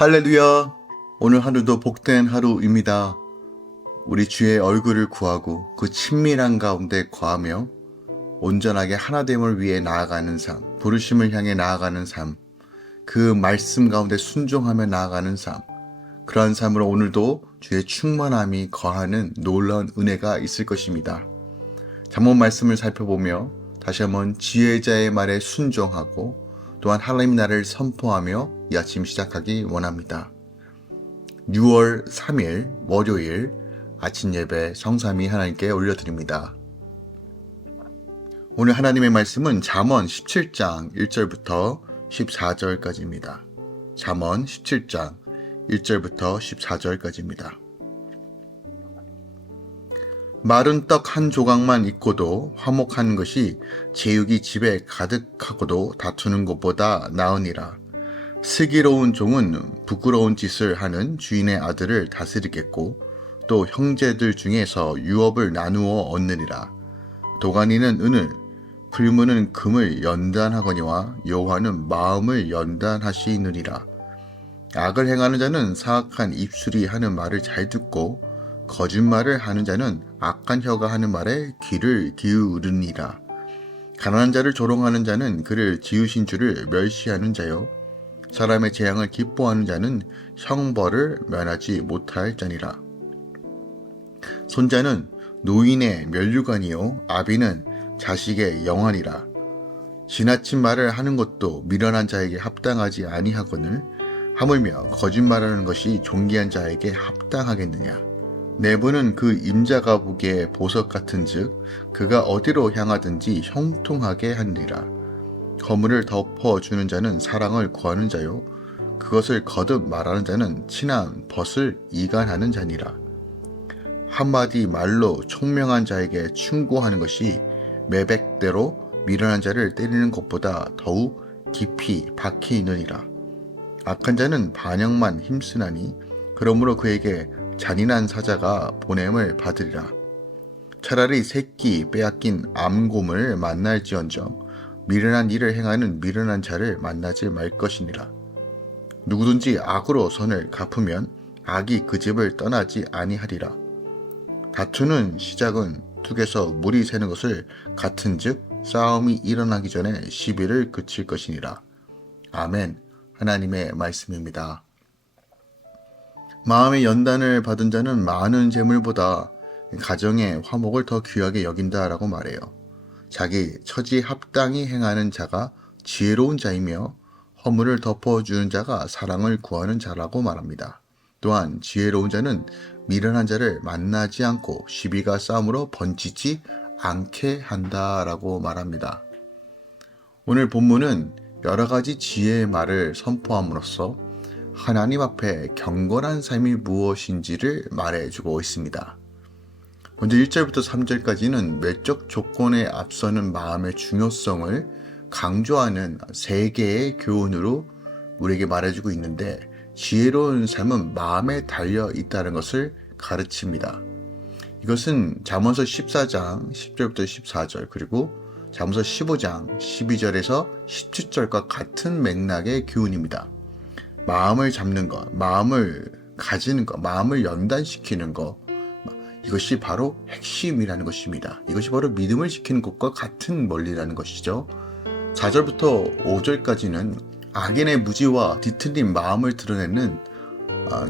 할렐루야! 오늘 하루도 복된 하루입니다. 우리 주의 얼굴을 구하고 그 친밀한 가운데 거하며 온전하게 하나됨을 위해 나아가는 삶, 부르심을 향해 나아가는 삶, 그 말씀 가운데 순종하며 나아가는 삶, 그러한 삶으로 오늘도 주의 충만함이 거하는 놀라운 은혜가 있을 것입니다. 잠언 말씀을 살펴보며 다시 한번 지혜자의 말에 순종하고 또한 하나님 나라를 선포하며 이 아침 시작하기 원합니다. 6월 3일 월요일 아침 예배 성삼위 하나님께 올려드립니다. 오늘 하나님의 말씀은 잠언 17장 1절부터 14절까지입니다. 잠언 17장 1절부터 14절까지입니다. 마른 떡 한 조각만 있고도 화목한 것이 제육이 집에 가득하고도 다투는 것보다 나으니라. 슬기로운 종은 부끄러운 짓을 하는 주인의 아들을 다스리겠고 또 형제들 중에서 유업을 나누어 얻느니라. 도가니는 은을, 불문은 금을 연단하거니와 여호와는 마음을 연단하시느니라. 악을 행하는 자는 사악한 입술이 하는 말을 잘 듣고 거짓말을 하는 자는 악한 혀가 하는 말에 귀를 기울이니라. 가난한 자를 조롱하는 자는 그를 지으신 주를 멸시하는 자요 사람의 재앙을 기뻐하는 자는 형벌을 면하지 못할 자니라. 손자는 노인의 면류관이요 아비는 자식의 영환이라. 지나친 말을 하는 것도 미련한 자에게 합당하지 아니하거늘 하물며 거짓말하는 것이 존귀한 자에게 합당하겠느냐. 내부는 그 임자가 보기에 보석 같은즉 그가 어디로 향하든지 형통하게 하느니라. 허물을 덮어주는 자는 사랑을 구하는 자요 그것을 거듭 말하는 자는 친한 벗을 이간하는 자니라. 한마디 말로 총명한 자에게 충고하는 것이 매백대로 미련한 자를 때리는 것보다 더욱 깊이 박히 있느니라. 악한 자는 반역만 힘쓰나니 그러므로 그에게 잔인한 사자가 보냄을 받으리라. 차라리 새끼 빼앗긴 암곰을 만날지언정 미련한 일을 행하는 미련한 자를 만나지 말 것이니라. 누구든지 악으로 선을 갚으면 악이 그 집을 떠나지 아니하리라. 다투는 시작은 둑에서 물이 새는 것을 같은즉 싸움이 일어나기 전에 시비를 그칠 것이니라. 아멘. 하나님의 말씀입니다. 마음의 연단을 받은 자는 많은 재물보다 가정의 화목을 더 귀하게 여긴다라고 말해요. 자기 처지 합당히 행하는 자가 지혜로운 자이며 허물을 덮어주는 자가 사랑을 구하는 자라고 말합니다. 또한 지혜로운 자는 미련한 자를 만나지 않고 시비가 싸움으로 번지지 않게 한다라고 말합니다. 오늘 본문은 여러 가지 지혜의 말을 선포함으로써 하나님 앞에 경건한 삶이 무엇인지를 말해주고 있습니다. 먼저 1절부터 3절까지는 외적 조건에 앞서는 마음의 중요성을 강조하는 세 개의 교훈으로 우리에게 말해주고 있는데 지혜로운 삶은 마음에 달려 있다는 것을 가르칩니다. 이것은 잠언서 14장 10절부터 14절 그리고 잠언서 15장 12절에서 17절과 같은 맥락의 교훈입니다. 마음을 잡는 것, 마음을 가지는 것, 마음을 연단시키는 것 이것이 바로 핵심이라는 것입니다. 이것이 바로 믿음을 지키는 것과 같은 원리라는 것이죠. 4절부터 5절까지는 악인의 무지와 뒤틀린 마음을 드러내는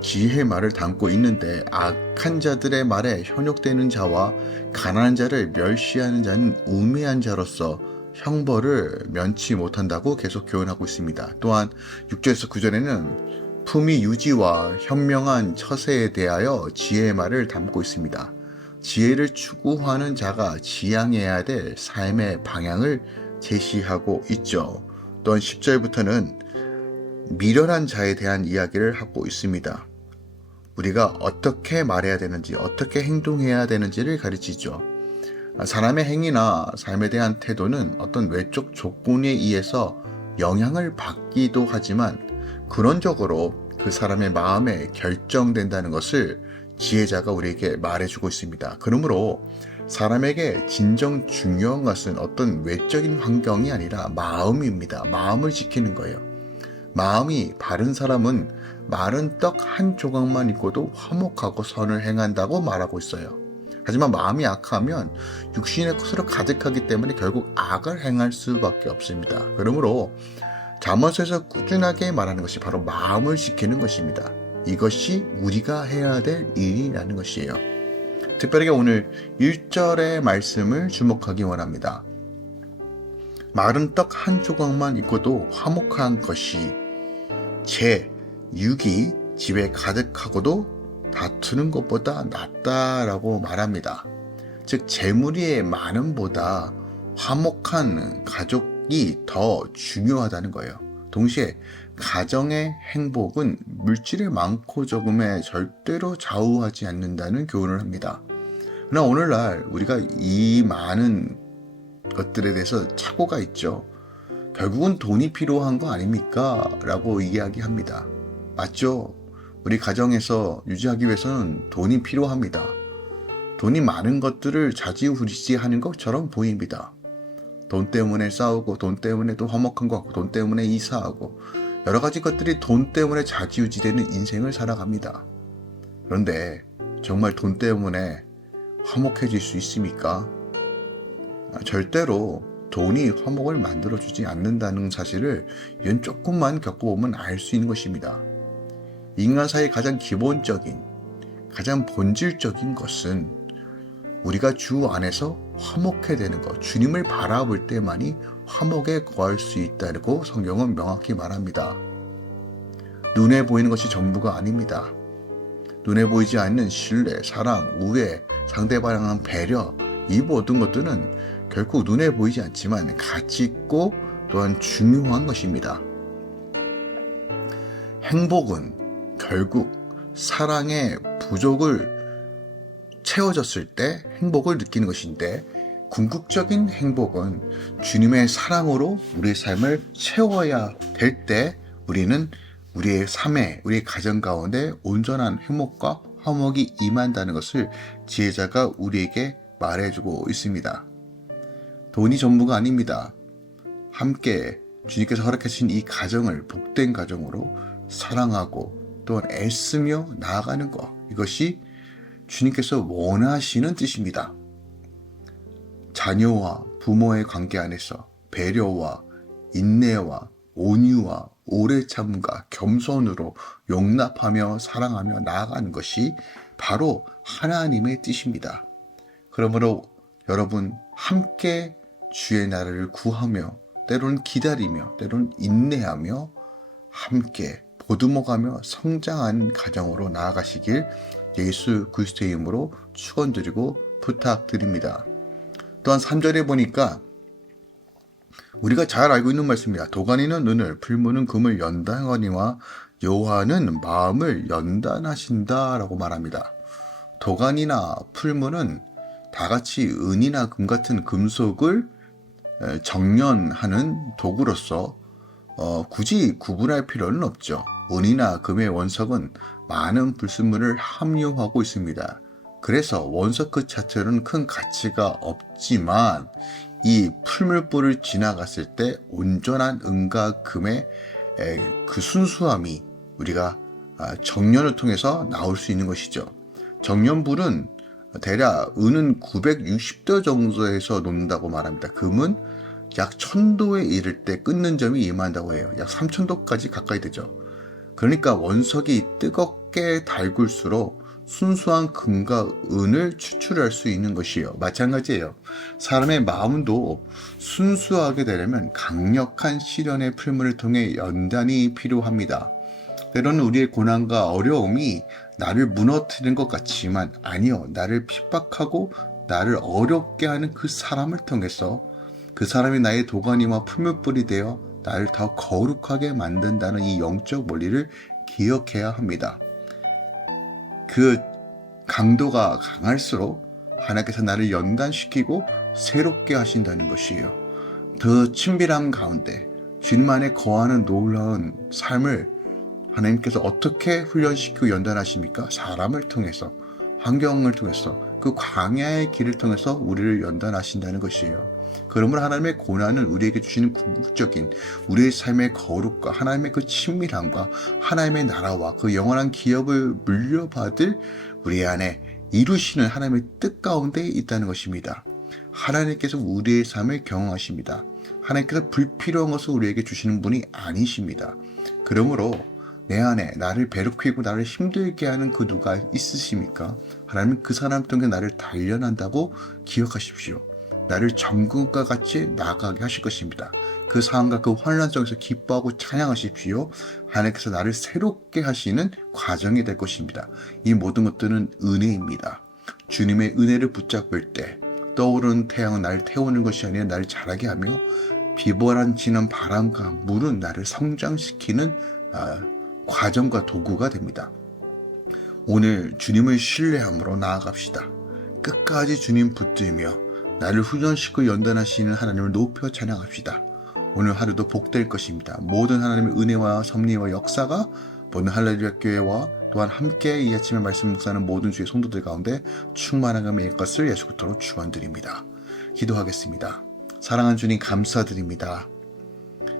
지혜의 말을 담고 있는데 악한 자들의 말에 현혹되는 자와 가난한 자를 멸시하는 자는 우매한 자로서 형벌을 면치 못한다고 계속 교훈하고 있습니다. 또한 6절에서 9절에는 품위 유지와 현명한 처세에 대하여 지혜의 말을 담고 있습니다. 지혜를 추구하는 자가 지향해야 될 삶의 방향을 제시하고 있죠. 또한 10절부터는 미련한 자에 대한 이야기를 하고 있습니다. 우리가 어떻게 말해야 되는지, 어떻게 행동해야 되는지를 가르치죠. 사람의 행위나 삶에 대한 태도는 어떤 외적 조건에 의해서 영향을 받기도 하지만 근원적으로 그 사람의 마음에 결정된다는 것을 지혜자가 우리에게 말해주고 있습니다. 그러므로 사람에게 진정 중요한 것은 어떤 외적인 환경이 아니라 마음입니다. 마음을 지키는 거예요. 마음이 바른 사람은 마른 떡 한 조각만 있고도 화목하고 선을 행한다고 말하고 있어요. 하지만 마음이 약하면 육신의 것으로 가득하기 때문에 결국 악을 행할 수밖에 없습니다. 그러므로 잠언서에서 꾸준하게 말하는 것이 바로 마음을 지키는 것입니다. 이것이 우리가 해야 될 일이라는 것이에요. 특별하게 오늘 1절의 말씀을 주목하기 원합니다. 마른 떡 한 조각만 있고도 화목한 것이 제 육이 집에 가득하고도 다투는 것보다 낫다라고 말합니다. 즉 재물이 많음보다 화목한 가족이 더 중요하다는 거예요. 동시에 가정의 행복은 물질의 많고 적음에 절대로 좌우하지 않는다는 교훈을 합니다. 그러나 오늘날 우리가 이 많은 것들에 대해서 착오가 있죠. 결국은 돈이 필요한 거 아닙니까? 라고 이야기합니다. 맞죠? 우리 가정에서 유지하기 위해서는 돈이 필요합니다. 돈이 많은 것들을 좌지우지하는 것처럼 보입니다. 돈 때문에 싸우고 돈 때문에 또 화목한 것 같고 돈 때문에 이사하고 여러 가지 것들이 돈 때문에 좌지우지되는 인생을 살아갑니다. 그런데 정말 돈 때문에 화목해질 수 있습니까? 절대로 돈이 화목을 만들어주지 않는다는 사실을 이건 조금만 겪어보면 알 수 있는 것입니다. 인간 사이의 가장 기본적인, 가장 본질적인 것은 우리가 주 안에서 화목해야 되는 것, 주님을 바라볼 때만이 화목에 거할 수 있다고 성경은 명확히 말합니다. 눈에 보이는 것이 전부가 아닙니다. 눈에 보이지 않는 신뢰, 사랑, 우애, 상대방을 향한 배려, 이 모든 것들은 결코 눈에 보이지 않지만 가치 있고 또한 중요한 것입니다. 행복은 결국 사랑의 부족을 채워졌을 때 행복을 느끼는 것인데 궁극적인 행복은 주님의 사랑으로 우리의 삶을 채워야 될 때 우리는 우리의 삶에, 우리의 가정 가운데 온전한 행복과 화목이 임한다는 것을 지혜자가 우리에게 말해주고 있습니다. 돈이 전부가 아닙니다. 함께 주님께서 허락하신 이 가정을 복된 가정으로 사랑하고 또한 애쓰며 나아가는 것, 이것이 주님께서 원하시는 뜻입니다. 자녀와 부모의 관계 안에서 배려와 인내와 온유와 오래 참음과 겸손으로 용납하며 사랑하며 나아가는 것이 바로 하나님의 뜻입니다. 그러므로 여러분 함께 주의 나라를 구하며 때로는 기다리며 때로는 인내하며 함께 보듬어가며 성장하는 가정으로 나아가시길 예수 그리스도의 이름으로 축원드리고 부탁드립니다. 또한 3절에 보니까 우리가 잘 알고 있는 말씀입니다. 도가니는 눈을, 풀무는 금을 연단하거니와 여호와는 마음을 연단하신다라고 말합니다. 도가니나 풀무는 다같이 은이나 금 같은 금속을 정련하는 도구로서 굳이 구분할 필요는 없죠. 은이나 금의 원석은 많은 불순물을 함유하고 있습니다. 그래서 원석 그 자체로는 큰 가치가 없지만 이 풀물불을 지나갔을 때 온전한 은과 금의 그 순수함이 우리가 정련을 통해서 나올 수 있는 것이죠. 정련불은 대략 은은 960도 정도에서 녹는다고 말합니다. 금은 약 1000도에 이를 때 끊는 점이 임한다고 해요. 약 3000도까지 가까이 되죠. 그러니까 원석이 뜨겁게 달굴수록 순수한 금과 은을 추출할 수 있는 것이에요. 마찬가지예요. 사람의 마음도 순수하게 되려면 강력한 시련의 풀물을 통해 연단이 필요합니다. 때로는 우리의 고난과 어려움이 나를 무너뜨리는 것 같지만 아니요. 나를 핍박하고 나를 어렵게 하는 그 사람을 통해서 그 사람이 나의 도가니와 풀물불이 되어 나를 더 거룩하게 만든다는 이 영적 원리를 기억해야 합니다. 그 강도가 강할수록 하나님께서 나를 연단시키고 새롭게 하신다는 것이에요. 더 친밀함 가운데 주님 안에 거하는 놀라운 삶을 하나님께서 어떻게 훈련시키고 연단하십니까? 사람을 통해서, 환경을 통해서, 그 광야의 길을 통해서 우리를 연단하신다는 것이에요. 그러므로 하나님의 고난은 우리에게 주시는 궁극적인 우리의 삶의 거룩과 하나님의 그 친밀함과 하나님의 나라와 그 영원한 기업을 물려받을 우리 안에 이루시는 하나님의 뜻 가운데 있다는 것입니다. 하나님께서 우리의 삶을 경영하십니다. 하나님께서 불필요한 것을 우리에게 주시는 분이 아니십니다. 그러므로 내 안에 나를 괴롭히고 나를 힘들게 하는 그 누가 있으십니까? 하나님은 그 사람 통해 나를 단련한다고 기억하십시오. 나를 정금과 같이 나아가게 하실 것입니다. 그 상황과 그 환란 속에서 기뻐하고 찬양하십시오. 하나님께서 나를 새롭게 하시는 과정이 될 것입니다. 이 모든 것들은 은혜입니다. 주님의 은혜를 붙잡을 때 떠오르는 태양은 나를 태우는 것이 아니라 나를 자라게 하며 비바람치는 바람과 물은 나를 성장시키는 과정과 도구가 됩니다. 오늘 주님을 신뢰함으로 나아갑시다. 끝까지 주님 붙들며 나를 훈련시키고 연단하시는 하나님을 높여 찬양합시다. 오늘 하루도 복될 것입니다. 모든 하나님의 은혜와 섭리와 역사가 모든 할렐루야 교회와 또한 함께 이 아침에 말씀 묵상하는 모든 주의 성도들 가운데 충만함의 것을 예수 그리스도로 축원드립니다. 기도하겠습니다. 사랑하는 주님 감사드립니다.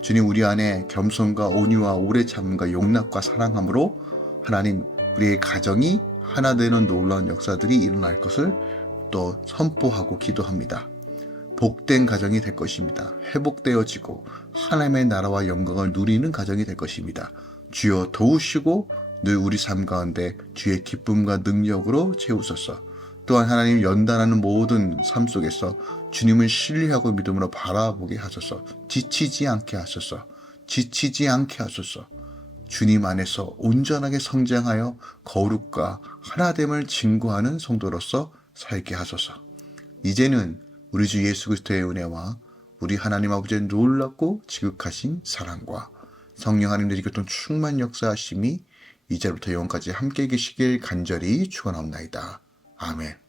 주님 우리 안에 겸손과 온유와 오래 참음과 용납과 사랑함으로 하나님 우리의 가정이 하나 되는 놀라운 역사들이 일어날 것을 또 선포하고 기도합니다. 복된 가정이 될 것입니다. 회복되어지고 하나님의 나라와 영광을 누리는 가정이 될 것입니다. 주여 도우시고 늘 우리 삶 가운데 주의 기쁨과 능력으로 채우소서. 또한 하나님 연단하는 모든 삶 속에서 주님을 신뢰하고 믿음으로 바라보게 하소서. 지치지 않게 하소서. 지치지 않게 하소서. 주님 안에서 온전하게 성장하여 거룩과 하나됨을 증거하는 성도로서 살게 하소서. 이제는 우리 주 예수 그리스도의 은혜와 우리 하나님 아버지의 놀랍고 지극하신 사랑과 성령 하나님의 교통 충만 역사하심이 이제부터 영원까지 함께 계시길 간절히 축원하옵나이다. 아멘.